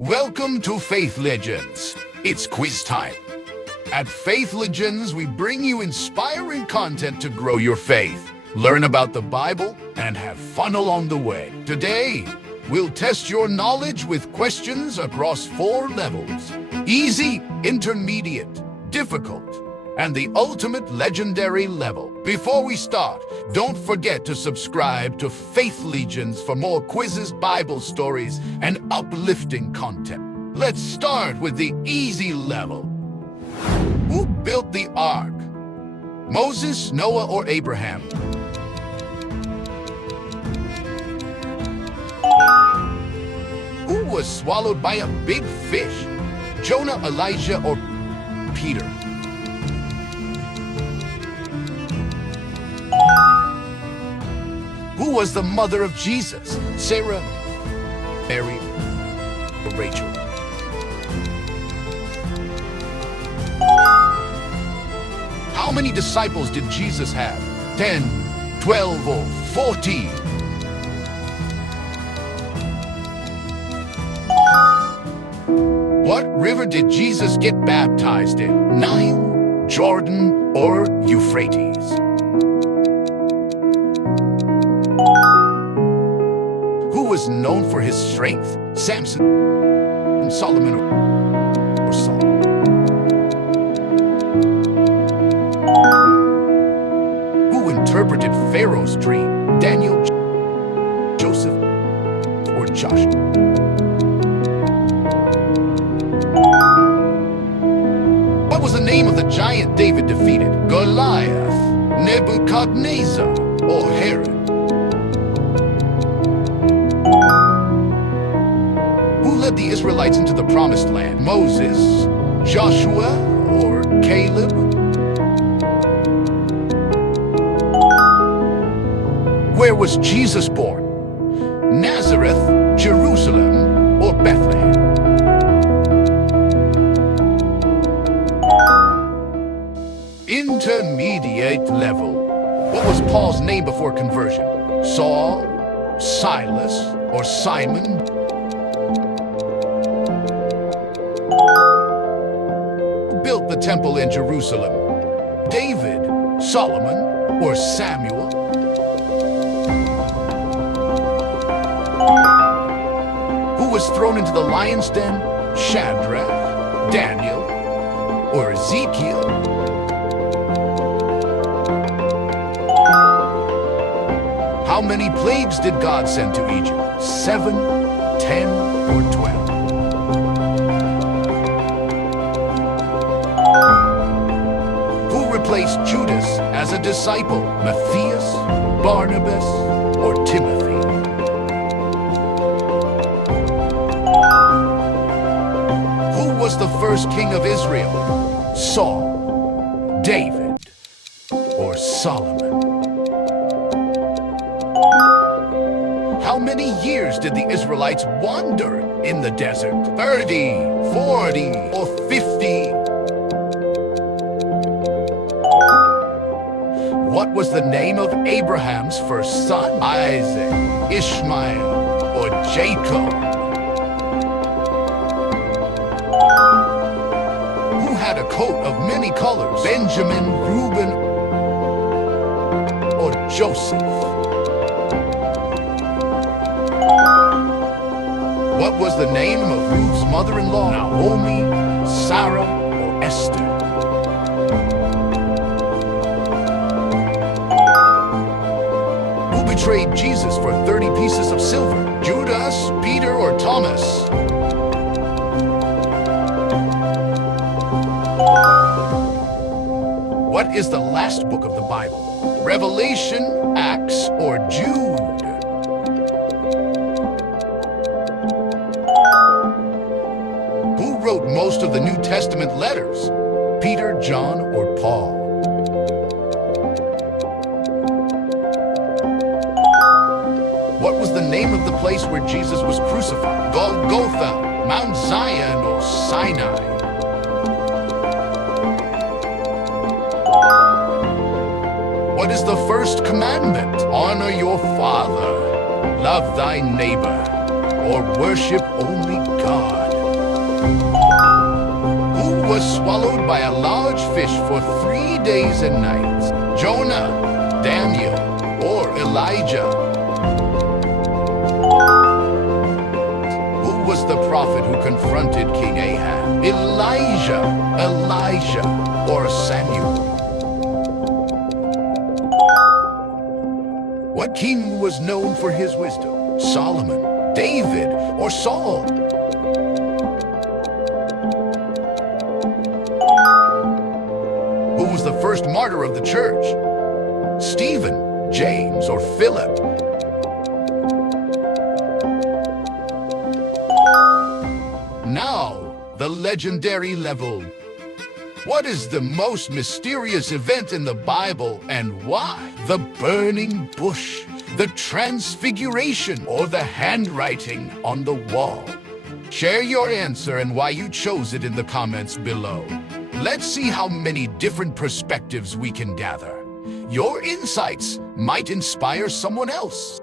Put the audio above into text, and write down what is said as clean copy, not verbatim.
Welcome to Faith Legends. It's quiz time. At Faith Legends, we bring you inspiring content to grow your faith, learn about the Bible, and have fun along the way. Today, we'll test your knowledge with questions across 4 levels: easy, intermediate, difficult, and the ultimate legendary level. Before we start, don't forget to subscribe to Faith Legends for more quizzes, Bible stories, and uplifting content. Let's start with the easy level. Who built the ark? Moses, Noah, or Abraham? Who was swallowed by a big fish? Jonah, Elijah, or Peter? Who was the mother of Jesus? Sarah, Mary, or Rachel? How many disciples did Jesus have? 10, 12, or 14? What river did Jesus get baptized in? Nile, Jordan, or Euphrates? Who was known for his strength? Samson, Solomon, or Saul? Who interpreted Pharaoh's dream? Daniel, Joseph, or Joshua? What was the name of the giant David defeated? Goliath, Nebuchadnezzar, or Herod? Who led the Israelites into the promised land? Moses, Joshua, or Caleb? Where was Jesus born? Nazareth, Jerusalem, or Bethlehem? Intermediate level. What was Paul's name before conversion? Saul, Silas, or Simon? Who built the temple in Jerusalem? David, Solomon, or Samuel? Who was thrown into the lion's den? Shadrach, Daniel, or Ezekiel? How many plagues did God send to Egypt? 7, 10, or 12? Who replaced Judas as a disciple? Matthias, Barnabas, or Timothy? Who was the first king of Israel? Saul, David, or Solomon? How many years did the Israelites wander in the desert? 30, 40, or 50? What was the name of Abraham's first son? Isaac, Ishmael, or Jacob? Who had a coat of many colors? Benjamin, Reuben, or Joseph? What was the name of Ruth's mother-in-law? Naomi, Sarah, or Esther? Who betrayed Jesus for 30 pieces of silver? Judas, Peter, or Thomas? What is the last book of the Bible? Revelation, Acts, or Jude? Who wrote most of the New Testament letters? Peter, John, or Paul? What was the name of the place where Jesus was crucified? Golgotha, Mount Zion, or Sinai? What is the first commandment? Honor your father, love thy neighbor, or worship only God? by a large fish for 3 days and nights? Jonah, Daniel, or Elijah? Who was the prophet who confronted King Ahab? Elijah, or Samuel? What king was known for his wisdom? Solomon, David, or Saul? Who was the first martyr of the church? Stephen, James, or Philip? Now, the legendary level. What is the most mysterious event in the Bible and why? The burning bush, the transfiguration, or the handwriting on the wall? Share your answer and why you chose it in the comments below. Let's see how many different perspectives we can gather. Your insights might inspire someone else.